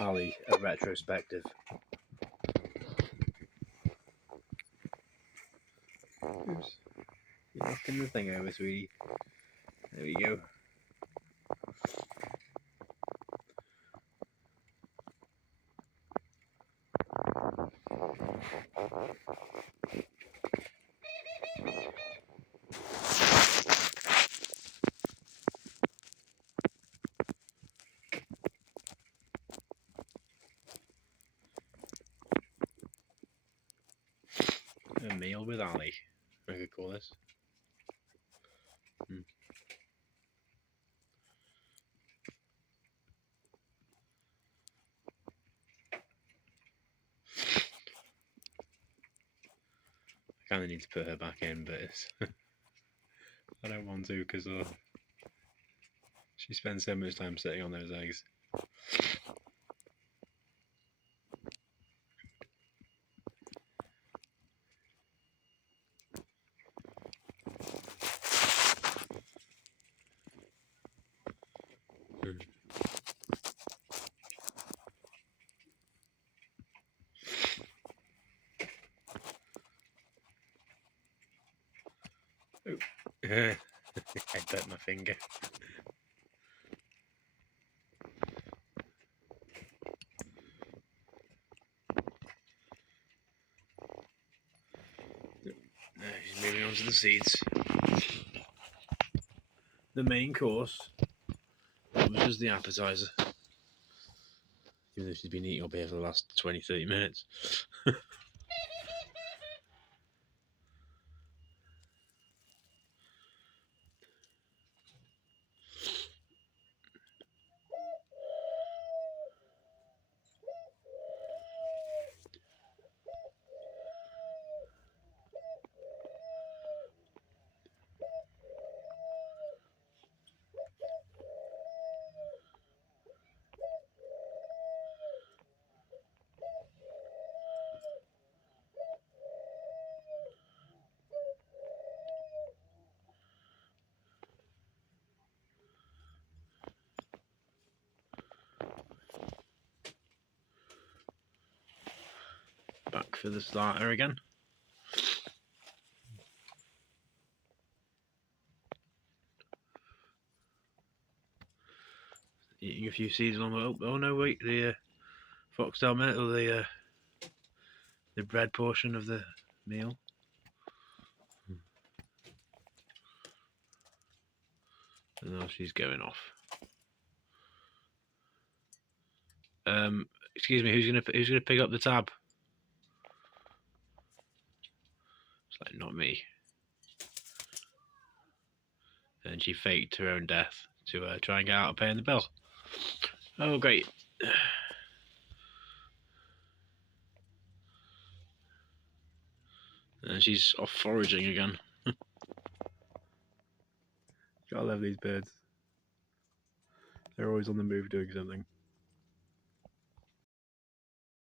Ali, a retrospective. Oops. You're knocking the thing over, sweetie. There we go. A meal with Ali, I could call this. I kind of need to put her back in, but it's I don't want to because she spends so much time sitting on those eggs. Oh. I bit my finger. She's moving on to the seeds. The main course was just the appetizer. Even though she's been eating up here for the last 20-30 minutes. Back for the starter again. Eating a few seeds along the oh no wait, the foxtail minute or the bread portion of the meal. And now she's going off. Excuse me, who's gonna pick up the tab? It's like not me. And she faked her own death to try and get out of paying the bill. Oh great. And she's off foraging again. Gotta love these birds. They're always on the move doing something.